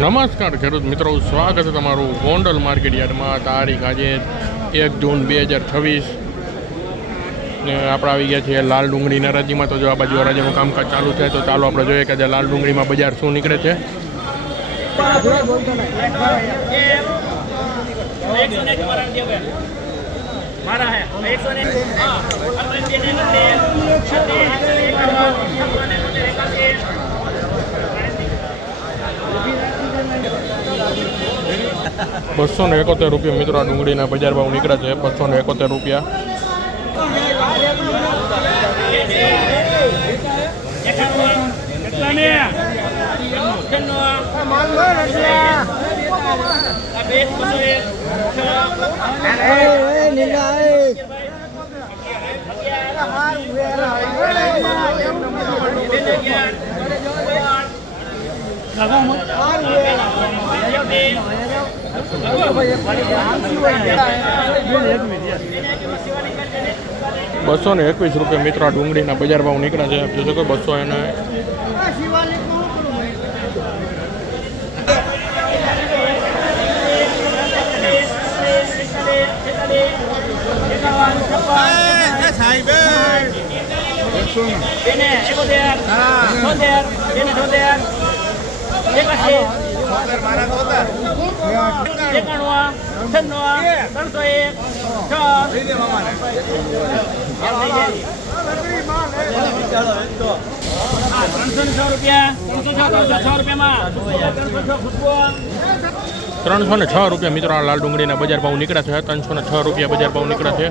નમસ્કાર ખેડૂત મિત્રો, સ્વાગત છે તમારું ગોંડલ માર્કેટ યાર્ડમાં. તારીખ આજે 1 જૂન 2026 ને આપણે આવી ગયા છીએ લાલ ડુંગળીના હરાજીમાં. તો જો આ બાજુ હરાજીનું કામકાજ ચાલુ છે, તો ચાલો આપણે જોઈએ કે આજે લાલ ડુંગળીમાં બજાર શું નીકળે છે. ₹271 મિત્રો આ ડુંગળીના બજાર ભાવ નીકળે છે. ₹271. ₹221 મિત્રો આ ડુંગળીના બજાર ભાવ નીકળે છે. આપ જોઈ શકો 200 અને ₹306 મિત્રો આ લાલ ડુંગળીના બજાર ભાવ નીકળ્યા છે. ₹306 બજાર ભાવ નીકળ્યા છે.